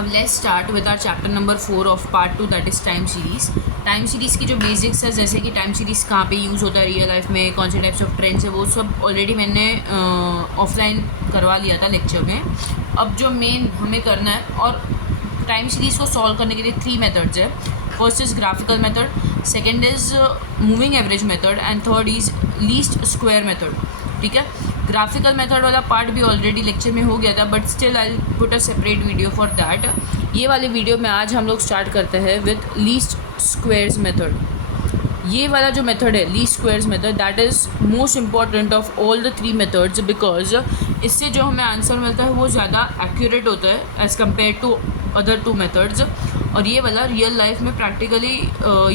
अब let's start with our chapter number 4 of part 2 that is time series. Time series की जो basics है, जैसे कि टाइम सीरीज़ कहाँ पे यूज़ होता है रियल लाइफ में, कौन से टाइप्स ऑफ ट्रेंड्स है, वो सब ऑलरेडी मैंने ऑफलाइन करवा लिया था लेक्चर में। अब जो मेन हमें करना है, और टाइम सीरीज़ को सॉल्व करने के लिए 3 मेथड्स है। First is graphical method, second is moving average method and third is least square method. ठीक है, ग्राफिकल मेथड वाला पार्ट भी ऑलरेडी लेक्चर में हो गया था, but still I put a separate video for that. ये वाले वीडियो में आज हम लोग स्टार्ट करते हैं विद लीस्ट स्क्वायर्स मेथड। ये वाला जो मेथड है least squares method, that is most important of all the 3 methods, because इससे जो हमें आंसर मिलता है वो ज़्यादा एक्यूरेट होता है as compare to other 2 methods, और ये वाला रियल लाइफ में प्रैक्टिकली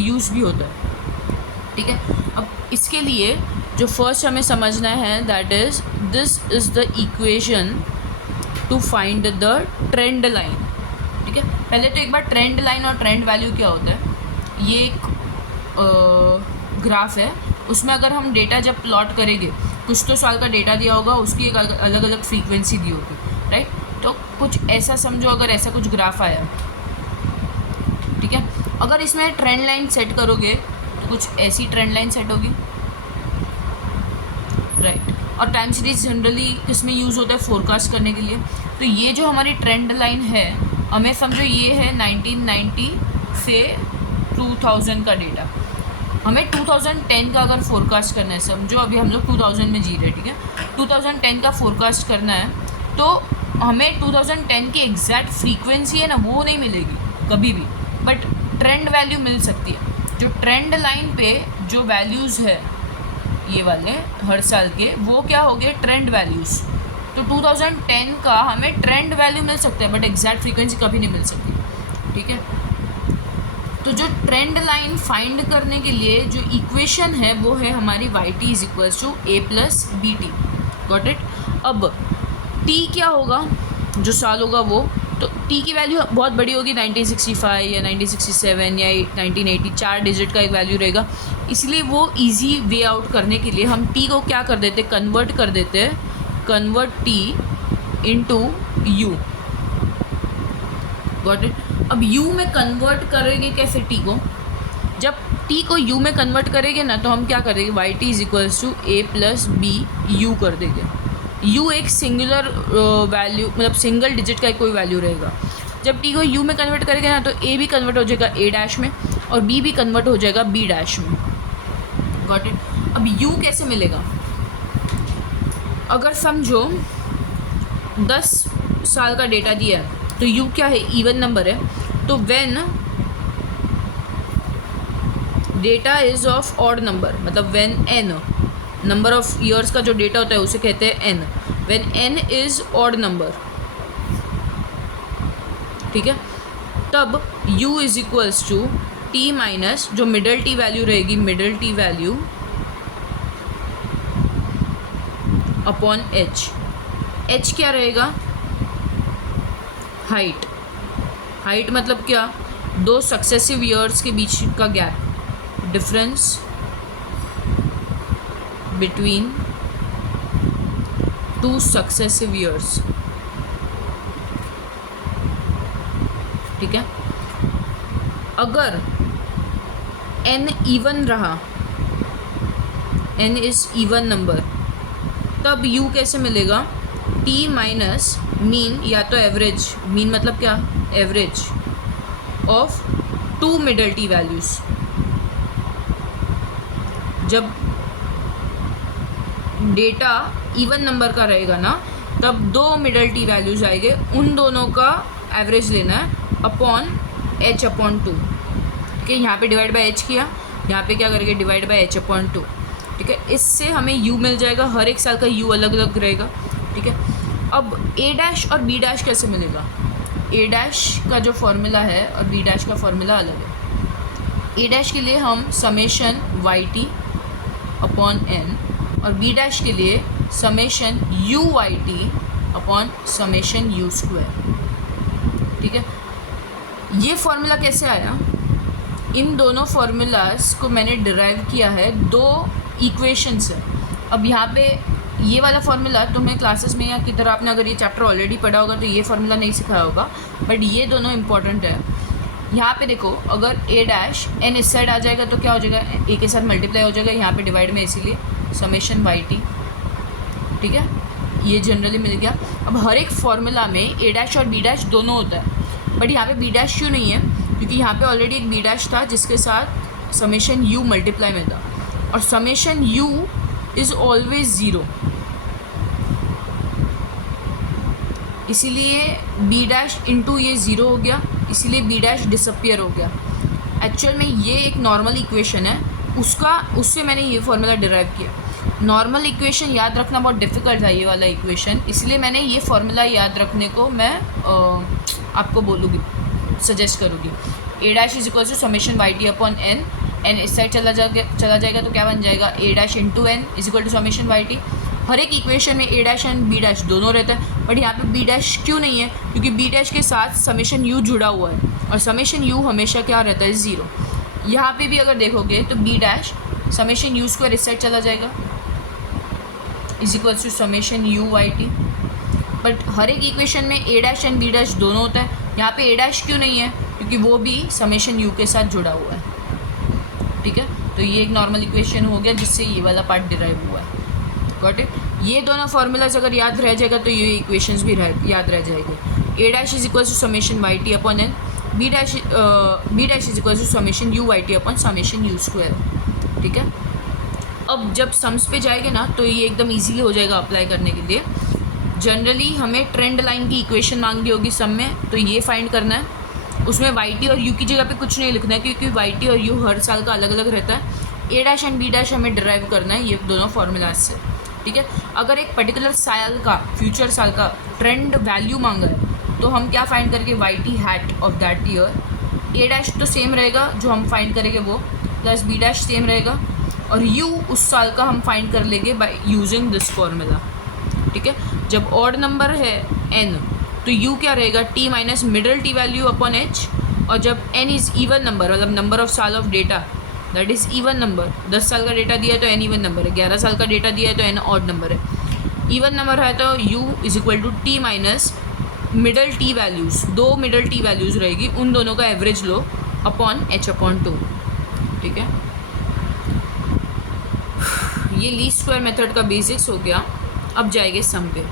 यूज़ भी होता है। ठीक है, अब इसके लिए जो फर्स्ट हमें समझना है that is this is the equation two find the trend line. ठीक है, पहले तो एक बार ट्रेंड लाइन और ट्रेंड वैल्यू क्या होता है। ये एक ग्राफ है, उसमें अगर हम डेटा जब प्लॉट करेंगे, कुछ तो साल का डेटा दिया होगा, उसकी एक अलग अलग फ्रीक्वेंसी दी होगी, राइट। तो कुछ ऐसा समझो, अगर ऐसा कुछ ग्राफ आया, ठीक है, अगर इसमें ट्रेंड लाइन सेट करोगे तो कुछ ऐसी ट्रेंड लाइन सेट होगी, राइट। और टाइम सीरीज जनरली किसमें यूज़ होता है, फोरकास्ट करने के लिए। तो ये जो हमारी ट्रेंड लाइन है, हमें समझो ये है 1990 से 2000 का डेटा। हमें 2010 का अगर फोरकास्ट करना है, समझो अभी हम लोग 2000 में जी रहे हैं, ठीक है, 2010 का फोरकास्ट करना है, तो हमें 2010 की एग्जैक्ट फ्रीक्वेंसी है ना, वो नहीं मिलेगी कभी भी, बट ट्रेंड वैल्यू मिल सकती है। जो ट्रेंड लाइन पे जो वैल्यूज़ है ये वाले हर साल के, वो क्या हो गए, ट्रेंड वैल्यूज़। तो 2010 का हमें ट्रेंड वैल्यू मिल सकता है, बट एग्जैक्ट फ्रीक्वेंसी कभी नहीं मिल सकती। ठीक है, तो जो ट्रेंड लाइन फाइंड करने के लिए जो इक्वेशन है वो है हमारी YT is equals to A+BT। Got it. अब T क्या होगा, जो साल होगा वो, तो T की वैल्यू बहुत बड़ी होगी, 1965 या 1967 या 1980, 4 डिजिट का एक वैल्यू रहेगा। इसलिए वो इजी वे आउट करने के लिए हम T को क्या कर देते, कन्वर्ट कर देते, convert T into U। Got it. अब U में कन्वर्ट करेंगे कैसे T को, जब T को U में कन्वर्ट करेंगे ना, तो हम क्या करेंगे, YT is equals to A+BU कर देंगे। U एक सिंगुलर वैल्यू, मतलब सिंगल डिजिट का कोई वैल्यू रहेगा। जब T को U में कन्वर्ट करेंगे ना, तो A भी कन्वर्ट हो जाएगा A' में, और B भी कन्वर्ट हो जाएगा B' में। Got it. अब U कैसे मिलेगा, अगर समझो 10 साल का डेटा दिया है, तो U क्या है, इवन नंबर है। तो when data is of odd number, मतलब when n number of years का जो डेटा होता है उसे कहते हैं n, when n is odd number, ठीक है, तब U is equals to T minus जो मिडल T वैल्यू रहेगी, middle T value upon H। H क्या रहेगा, हाइट। हाइट मतलब क्या, 2 सक्सेसिव ईयर्स के बीच का gap, difference between 2 successive years. ठीक है, अगर n इवन रहा, n इज इवन नंबर, तब U कैसे मिलेगा, T माइनस मीन या तो एवरेज, मीन मतलब क्या, average of 2 middle T values. जब डेटा इवन नंबर का रहेगा ना, तब 2 मिडल T वैल्यूज़ आएंगे, उन दोनों का एवरेज लेना है अपॉन H अपॉन 2। ठीक है, यहाँ पे डिवाइड बाय H किया, यहाँ पे क्या करेंगे, डिवाइड बाय H अपॉन 2। ठीक है, इससे हमें U मिल जाएगा, हर एक साल का U अलग अलग रहेगा। ठीक है, अब A' और B' कैसे मिलेगा, A' का जो फॉर्मूला है और B' का फॉर्मूला अलग है। A' के लिए हम समेशन YT अपॉन N, और B' के लिए summation UYT upon summation U square. ठीक है, ये फॉर्मूला कैसे आया, इन दोनों फार्मूलाज को मैंने डिराइव किया है 2 इक्वेशन से। अब यहाँ पे ये वाला फार्मूला तुम्हें क्लासेस में या किधर आपने अगर ये चैप्टर ऑलरेडी पढ़ा होगा तो ये फार्मूला नहीं सिखाया होगा, बट ये दोनों इंपॉर्टेंट है। यहाँ पे देखो, अगर ए डैश एन इस साइड आ जाएगा तो क्या हो जाएगा, ए के साथ मल्टीप्लाई हो जाएगा, यहाँ पे डिवाइड में इसीलिए समेशन वाई टी, ठीक है, ये जनरली मिल गया। अब हर एक फार्मूला में ए डैश और बी डैश दोनों होता है, बट यहाँ पे बी डैश क्यों नहीं है, क्योंकि यहाँ पे ऑलरेडी एक बी डैश था जिसके साथ समेशन यू मल्टीप्लाई में था, और summation u is always zero, इसीलिए बी डैश इंटू ये ज़ीरो हो गया, इसीलिए बी डैश डिसअपियर हो गया। एक्चुअल में ये एक नॉर्मल इक्वेशन है, उससे मैंने ये फार्मूला डिराइव किया। नॉर्मल इक्वेशन याद रखना बहुत डिफ़िकल्ट था ये वाला इक्वेशन, इसलिए मैंने ये फार्मूला याद रखने को मैं आपको बोलूँगी, सजेस्ट करूँगी। A dash is equal to summation Y T upon N, N इस साइड चला जाएगा तो क्या बन जाएगा, A dash into N is equal to summation Y T. हर एक इक्वेशन में A dash and B dash दोनों रहता है, बट यहाँ पे बी डैश क्यों नहीं है, क्योंकि बी डैश के साथ समेशन यू जुड़ा हुआ है, और समेशन यू हमेशा क्या रहता है, ज़ीरो। यहाँ पे भी अगर देखोगे तो B dash summation U square इस साइड चला जाएगा is equal to summation U Y T, but हर एक इक्वेशन में A dash and B dash दोनों होता है। यहाँ पे ए डैश क्यों नहीं है, क्योंकि वो भी समेशन यू के साथ जुड़ा हुआ है, ठीक है। तो ये एक नॉर्मल इक्वेशन हो गया जिससे ये वाला पार्ट डिराइव हुआ है, गॉट इट। ये दोनों फार्मूलाज अगर याद रह जाएगा तो ये इक्वेशंस भी याद रह जाएंगे। A dash is equal to summation Y T upon N, B dash is equal to summation U Y T upon summation U square, ठीक है। अब जब सम्स पे जाएंगे ना तो ये एकदम इजीली हो जाएगा अप्लाई करने के लिए। जनरली हमें ट्रेंड लाइन की इक्वेशन मांगी होगी सम में, तो ये फाइंड करना है। उसमें वाई टी और यू की जगह पे कुछ नहीं लिखना है, क्योंकि वाई टी और यू हर साल का अलग अलग रहता है। ए डैश एंड बी डैश हमें डिराइव करना है ये दोनों फार्मूलाज से, ठीक है। अगर एक पर्टिकुलर साल का, फ्यूचर साल का ट्रेंड वैल्यू मांगा है तो हम क्या फाइंड करेंगे, Y T hat of that year. A dash तो सेम रहेगा जो हम फाइंड करेंगे वो, प्लस बी डैश सेम रहेगा, और यू उस साल का हम फाइंड कर लेंगे बाय यूजिंग दिस फॉर्मूला, ठीक है। जब ऑड नंबर है एन तो यू क्या रहेगा, T minus middle T value upon H, और जब एन इज़ इवन नंबर, मतलब नंबर ऑफ साल of data that is even number, 10 साल का डेटा दिया है तो एन इवन नंबर है, 11 साल का डेटा दिया है तो एन ऑड नंबर है। इवन नंबर है तो U is equal to T minus middle T values, दो मिडल टी वैल्यूज़ रहेगी, उन दोनों का एवरेज लो अपॉन एच अपॉन 2, ठीक है। ये लीस्ट स्क्वायर मेथड का बेसिक्स हो गया। अब जाएंगे सम पे।